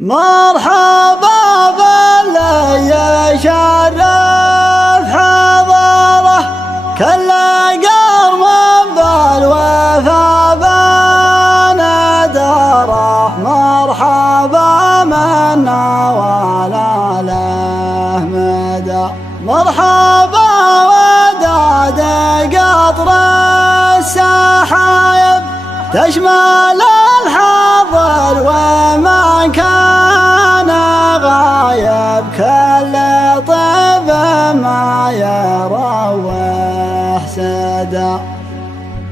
مرحبا باللي يشرف حضره كل قرم بالوفا بندره. مرحبا منا ولا له مدى. مرحبا وداد قطر السحايب تشمل الحاضر وما كان غايب. كل طيب ما يروح سدى.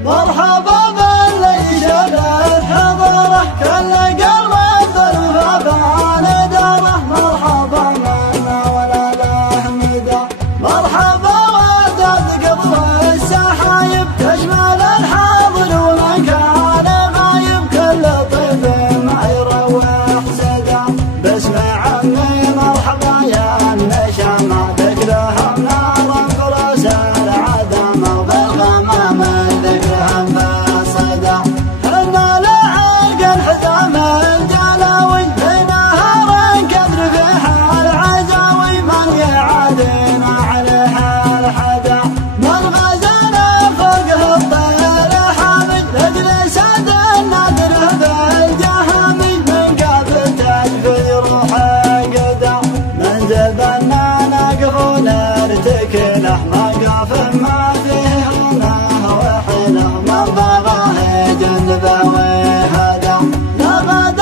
مرحبا باللي شرف حضره كل قلب بالوفا بندره. مرحبا منا ولا له مدى. مرحبا وداد قطر السحايب تشمل الحاضر وما كان غايب. كل طيب ما يروح سدى. باسم عمي مرحبا يا النشامة ذكرها نار فرس العدم بالغمام ذكرها بالصدى. حنا لعرق الحزام الجلاوي بنهر كدر فيها العزاوي. من يعادينا عليها الحدا من غزانا فوقه الطير حامي نجلس النادر بالجهامي. من قبل تجفي روح قدا من زبنا نقف ونرتكله. مقاف ما فيه غناه وحله من بغاه جنبه وهدى. لقد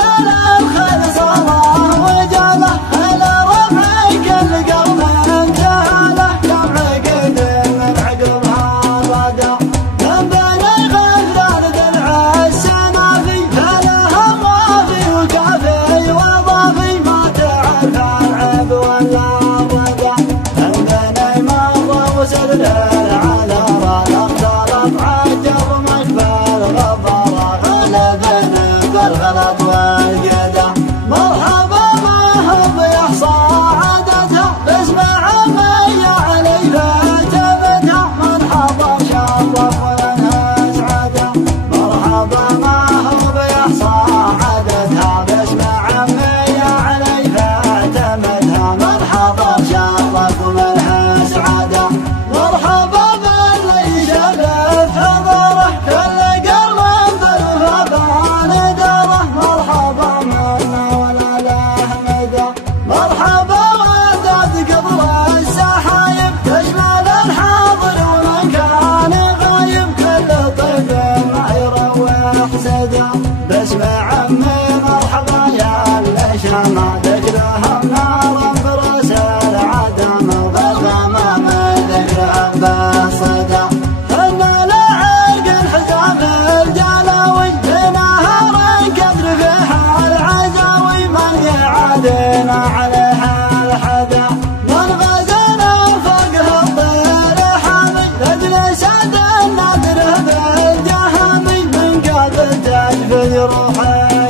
الخير صلاه وجاله على ربع كل قوم انتهله. كم عقد من عقبها ردا من بني غفران درع السنافي. فلها وافي وكافي وضافي ما تعرف العيب ولا ردا. من بني مره وسدل العذارى اختلط عجر مقبل غبره. غلبن بالغلط والقدا. مرحبا ما هو بيحصى عددها باسم عمي علي فتبتها. مرحبا شرف ولنا اسعدها. مرحبا ما هو بيحصى عددها باسم عمي علي فتبتها. مرحبا شرف ولنا اسعدها. مرحبا باللي شرف حضره كل قلب بالوفا بندره. مرحبا منا ولا له مدى. مرحبا وداد قبر السحايب تشمل الحاضر ومن كان غايب. كل طيب ما يروح سدى. باسم عمي مرحبا يا النشامة ذكرها نار فرس العدم بالغمام ذكرها بالصدى. حنا لعرق الحزام الجلاوي بنهر كدر فيها العزاوي. من يعادينا عليها الحدا من غزانا فوقه الطير حامي نجلس النادر بالجهامي. من قبل تجفي روح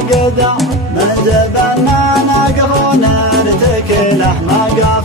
قدا من زبنا نقف ونرتكله. مقام